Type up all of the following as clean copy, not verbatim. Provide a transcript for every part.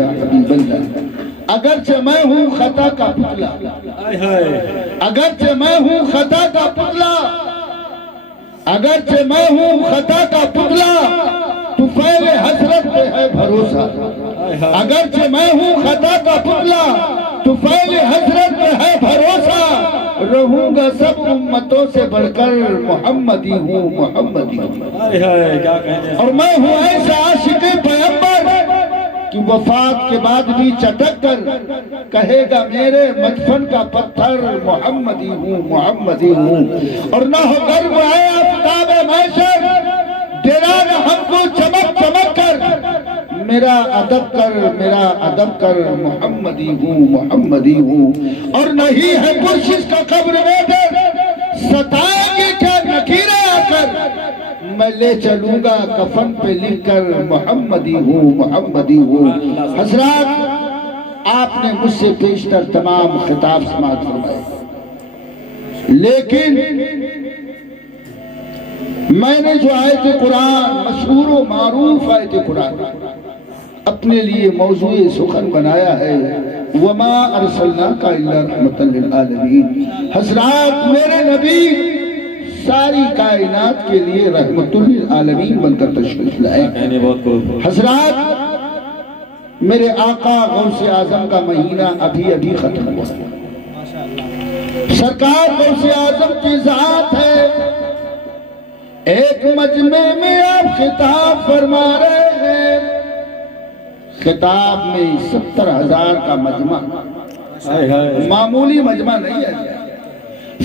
یا حبیب اللہ، اگرچہ میں ہوں خطا کا پتلا، اگرچہ میں ہوں خطا کا پتلا، اگرچہ میں ہوں خطا کا پتلا، تو فعل حسرت پہ ہے بھروسہ، اگرچہ میں ہوں خطا کا پتلا، تو فعل حسرت پہ ہے بھروسہ، رہوں گا سب امتوں سے بڑھ کر محمدی ہوں، محمدی ہوں۔ اور میں ہوں ایسا عاشق پیغمبر کہ وفات کے بعد بھی چٹک کر کہے گا میرے مدفن کا پتھر محمدی ہوں، محمدی ہوں۔ اور نہ ہو گرم ہے آفتاب محشر، ڈرا نہ ہم کو چمک چمک کر، میرا ادب کر، میرا ادب کر، محمدی ہوں، محمدی ہوں۔ اور نہیں ہے پرشش کا قبر میں در، ستائیں گے کیا نکیریں آ کر، میں لے چلوں گا کفن پہ لکھ کر محمدی ہوں، محمدی ہوں۔ حضرات، آپ نے مجھ سے پیشتر تمام خطاب سماعت فرمائے، لیکن میں نے جو آیت قرآن، مشہور و معروف آیت قرآن، اپنے لیے موضوع سخن بنایا ہے، وَمَا أَرْسَلْنَاكَ إِلَّا رَحْمَةً لِلْعَالَمِينَ۔ حضرات، میرے نبی ساری کائنات کے لیے رحمت للعالمین بن کر تشریف لائے۔ حضرات، میرے آقا غوث اعظم کا مہینہ ابھی ابھی ختم ہوا، سرکار غوث اعظم کی ذات ہے، ایک مجمع میں آپ خطاب فرما رہے ہیں، خطاب میں 70,000 کا مجمع، معمولی مجمع نہیں ہے،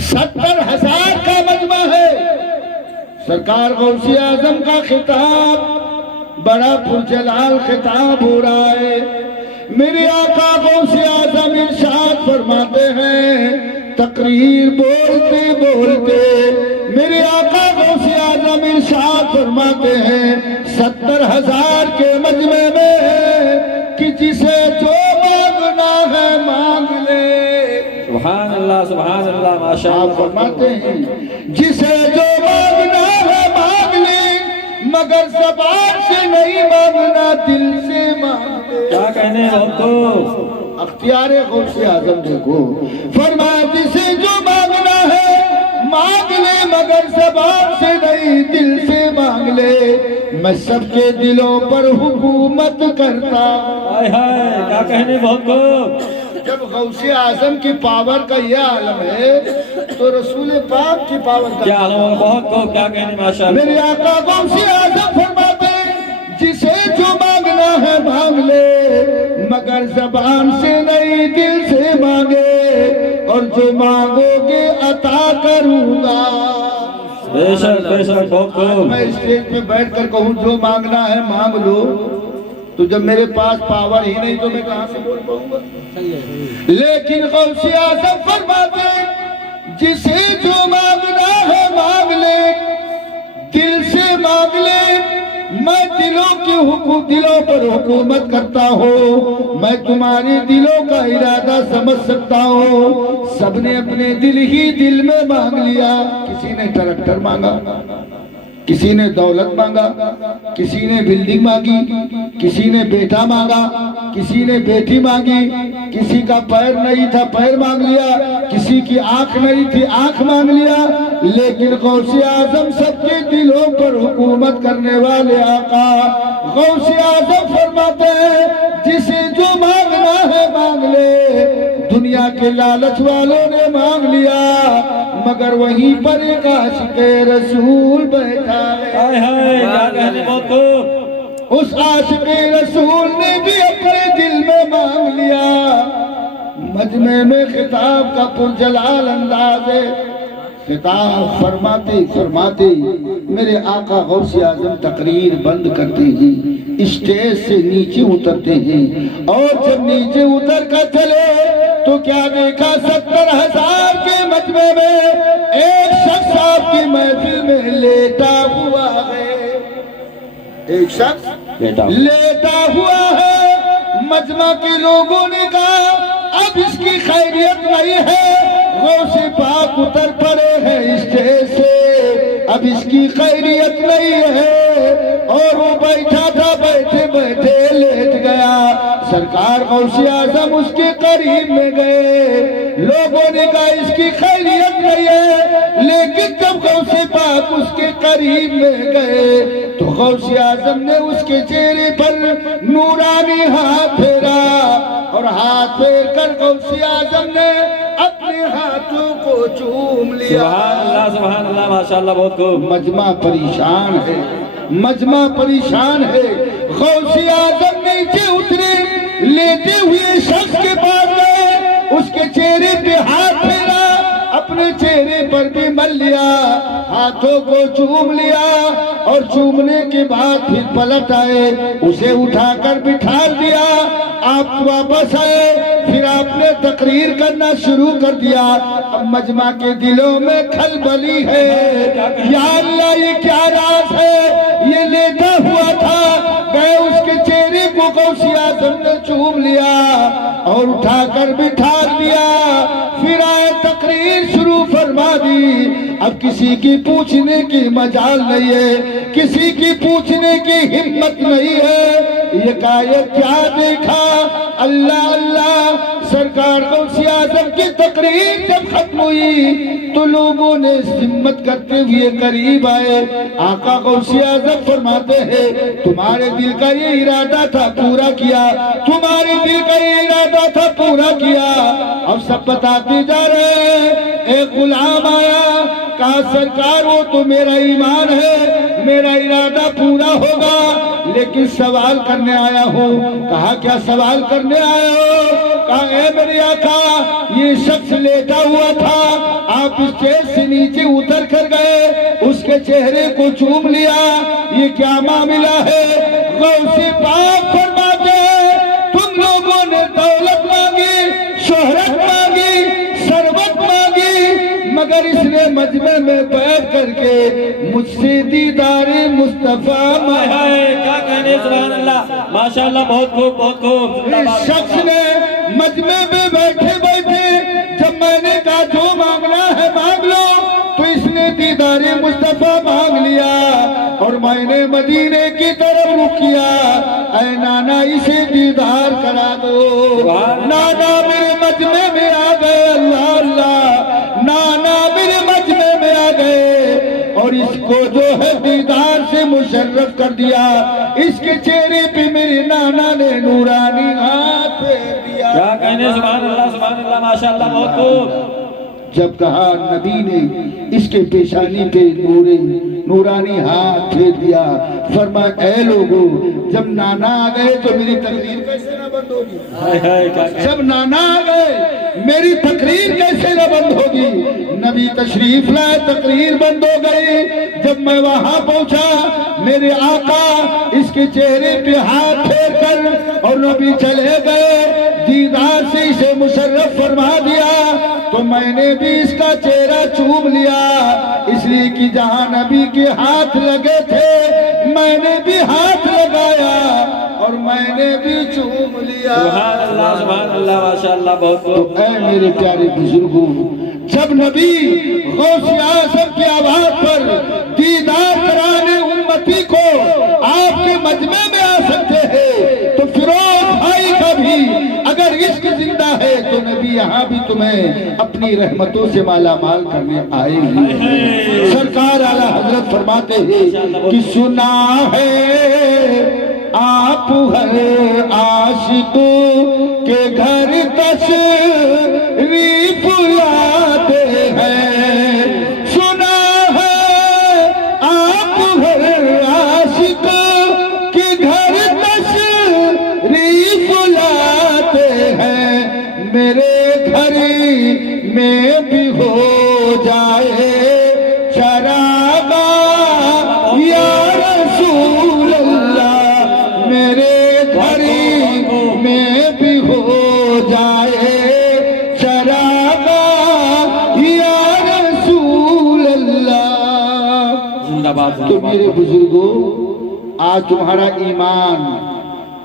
70,000 کا مجمع ہے۔ سرکار غوث اعظم کا خطاب بڑا پرجلال خطاب ہو رہا ہے۔ میرے آقا غوث اعظم ارشاد فرماتے ہیں، تقریر بولتے بولتے میرے آقا غوث اعظم ارشاد فرماتے ہیں 70,000 کے مجمع میں کہ جسے جو مانگنا ہے مانگ لے۔ سبحان اللہ، سبحان اللہ، ماشاءاللہ۔ فرماتے ہیں جسے جو مانگنا ہے مانگ لے، مگر زبان سے نہیں مانگنا، دل سے مانگ لے۔ کیا کہنے بہت کو اختیار غوث اعظم دیکھو، فرمایا جسے جو مانگنا ہے مانگ لے، مگر زبان سے نہیں دل سے مانگ لے، میں سب کے دلوں پر حکومت کرتا۔ ہائے ہائے، کیا کہنے بہت کو۔ جب غوث اعظم کی پاور کا یہ عالم ہے تو رسول پاک کی پاور کا کیا عالم ہے بہت کو، کیا کہنے ماشاءاللہ۔ میرے آقا غوث اعظم فرماتے ہیں جسے جو مانگنا ہے مانگ لے، مگر زبان سے نہیں دل سے مانگے، اور جو مانگو گے عطا کروں گا۔ بے شک بے شک بہت کو۔ میں اسٹیج پہ بیٹھ کر کہوں جو مانگنا ہے مانگ لو، تو جب میرے پاس پاور ہی نہیں تو میں کہاں سے بول پاؤں گا۔ لیکن غوث اعظم فرماتے جسے جو مانگنا ہے مانگ لے، دل سے مانگ لے، میں دلوں پر حکومت کرتا ہوں، میں تمہارے دلوں کا ارادہ سمجھ سکتا ہوں۔ سب نے اپنے دل ہی دل میں مانگ لیا، کسی نے ٹریکٹر مانگا، کسی نے دولت مانگا، کسی نے بلڈنگ مانگی، کسی نے بیٹا مانگا، کسی نے بیٹی مانگی، کسی کا پیر نہیں تھا پیر مانگ لیا، کسی کی آنکھ نہیں تھی آنکھ مانگ لیا، لیکن غوث اعظم سب کے دلوں پر حکومت کرنے والے آقا غوث اعظم فرماتے ہیں جسے جو مانگنا ہے مانگ لے۔ دنیا کے لالچ والوں نے مانگ لیا، مگر وہیں پر ایک عاشق رسول بیٹھا ہے۔ ہائے ہائے، کیا کہنے بہت کو۔ اس عاشق رسول نے بھی اپنے دل میں مانگ لیا۔ مجمع میں خطاب کا پرجلال انداز ہے، خطاب فرماتے فرماتے میرے آقا غوث اعظم تقریر بند کرتے ہیں، اسٹیج سے نیچے اترتے ہیں، اور جب نیچے اتر کر چلے تو کیا دیکھا 70,000 کے مجمع میں ایک شخص آپ کی محفل میں لیٹا ہوا ہے، ایک شخص لیٹا ہوا ہے۔ مجمع کے لوگوں نے کہا اب اس کی خیریت نہیں ہے، غوث پاک اتر پڑے ہیں اسٹیج سے، اب اس کی خیریت نہیں ہے، اور وہ بیٹھا تھا بیٹھے بیٹھے لیٹ گیا۔ سرکار غوث اعظم اس کے قریب میں گئے، لوگوں نے کہا اس کی خیریت نہیں ہے، لیکن جب غوث پاک اس کے قریب میں گئے تو غوث اعظم نے اس کے چہرے پر نورانی ہاتھ پھیرا، اور ہاتھ پھیر کر غوث اعظم نے اپنے ہاتھوں کو چوم لیا۔ سبحان اللہ ماشاءاللہ، بہت خوب۔ مجمع پریشان ہے، مجمع پریشان ہے۔ غوث اعظم نیچے اترے، لیتے ہوئے شخص کے پاس گئے، اس کے چہرے پہ ہاتھ پھیرا، اپنے چہرے پر بھی مل لیا، ہاتھوں کو چوم لیا، اور چومنے کے بعد پھر پلٹ آئے، اسے اٹھا کر بٹھا دیا۔ آپ واپس آئے، پھر آپ نے تقریر کرنا شروع کر دیا۔ اب مجمع کے دلوں میں کھلبلی ہے، یا اللہ یہ کیا راز ہے؟ یہ لیٹا ہوا تھا، گئے اس کے چہرے کو غوث اعظم نے چوم لیا اور اٹھا کر بٹھا دیا، پھر آئے تقریر شروع فرما دی۔ اب کسی کی پوچھنے کی مجال نہیں ہے، کسی کی پوچھنے کی ہمت نہیں ہے۔ یہ کہا یہ کیا دیکھا؟ اللہ اللہ۔ سرکار غوث اعظم کی تقریر جب ختم ہوئی تو لوگوں نے ہمت کرتے ہوئے قریب آئے۔ آقا غوث اعظم فرماتے ہیں تمہارے دل کا یہ ارادہ تھا پورا کیا، تمہارے دل کا یہ ارادہ تھا پورا کیا۔ اب سب بتاتے جا رہے ہیں۔ ایک غلام آیا، کہا سرکار وہ تو میرا ایمان ہے، میرا ارادہ پورا ہوگا، لیکن سوال کرنے آیا ہوں۔ کہا کیا سوال کرنے آئے ہو؟ کہا اے میرے آقا یہ شخص لیٹا ہوا تھا، آپ اس چیز سے نیچے اتر کر گئے، اس کے چہرے کو چوم لیا، یہ کیا معاملہ ہے؟ غوث پاک فرماتے ہیں تم لوگوں نے دولت مانگی، شہرت مانگی، ثروت مانگی، مگر اس نے مجمع میں بیٹھ کر کے مجھ سے دیدار مصطفیٰ مانگا۔ کیا کہنے، سبحان اللہ ماشاءاللہ، بہت خوب بہت خوب۔ اس شخص نے مجمع میں بیٹھے بیٹھے جب میں نے کہا جو مانگنا ہے مانگ لو، تو اس نے دیدار مصطفیٰ مانگ لیا، اور میں نے مدینے کی طرف رخ کیا۔ اے نانا اسے دیدار کرا دو۔ نانا میرے مجمع میں آ گئے، اللہ اللہ، نانا میرے مجمع میں آ گئے، اور اس کو جو ہے دیدار سے مشرف کر دیا۔ اس کے چہرے پہ میرے نانا نے نورانی ہاتھ پھیر دیا۔ کیا کہنے، سبحان اللہ ماشاءاللہ، بہت خوب۔ جب کہا نبی نے اس کے پیشانی پہ نورانی ہاتھ پھیر دیا، فرمایا اے لوگو جب نانا آ گئے تو میری تقریر کیسے نہ بند ہوگی؟ جب نانا آ گئے میری تقریر کیسے نہ بند ہوگی؟ نبی تشریف لائے، تقریر بند ہو گئی۔ جب میں وہاں پہنچا میرے آقا اس کے چہرے پہ ہاتھ پھیر کر اور نبی چلے گئے، دیدار سے اسے مشرف فرما دیا، تو میں نے بھی اس کا چہرہ چوم لیا، اس لیے کہ جہاں نبی کے ہاتھ لگے تھے میں نے بھی ہاتھ لگایا اور میں نے بھی چوم لیا۔ سبحان اللہ ماشاءاللہ، بہت خوب۔ اے میرے پیارے بزرگوں، جب نبی غوث اعظم کی آواز پر دیدار کرانے امتی کو آپ کے مجمع میں آ سکتے ہیں، تو فیروز بھائی کا بھی اگر عشق زندہ ہے تو نبی یہاں بھی تمہیں اپنی رحمتوں سے مالا مال کرنے آئے ہیں۔ سرکار اعلیٰ حضرت فرماتے ہیں کہ سنا ہے آپ ہر عاشق کے گھر تشریف لاتے ہیں، سنا ہے آپ ہر عاشق کے گھر تشریف لاتے ہیں، میرے گھر میں بھی ہو جائے چراغاں یا رسول اللہ، میرے گھر میں بھی ہو جائے چراغاں یا رسول اللہ۔ زندہ باد۔ تو میرے بزرگوں آج تمہارا ایمان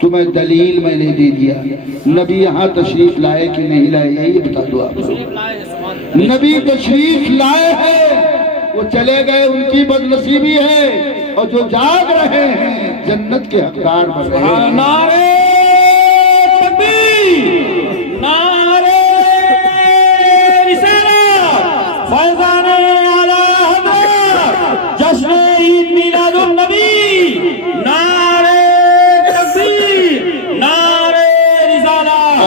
تمہیں دلیل میں نے دے دیا۔ نبی یہاں تشریف لائے کہ نہیں لائے یہی بتا دو آپ۔ نبی تشریف لائے ہیں، وہ چلے گئے ان کی بدنصیبی ہے، اور جو جاگ رہے ہیں جنت کے حقدار بن رہے ہیں۔ نعرے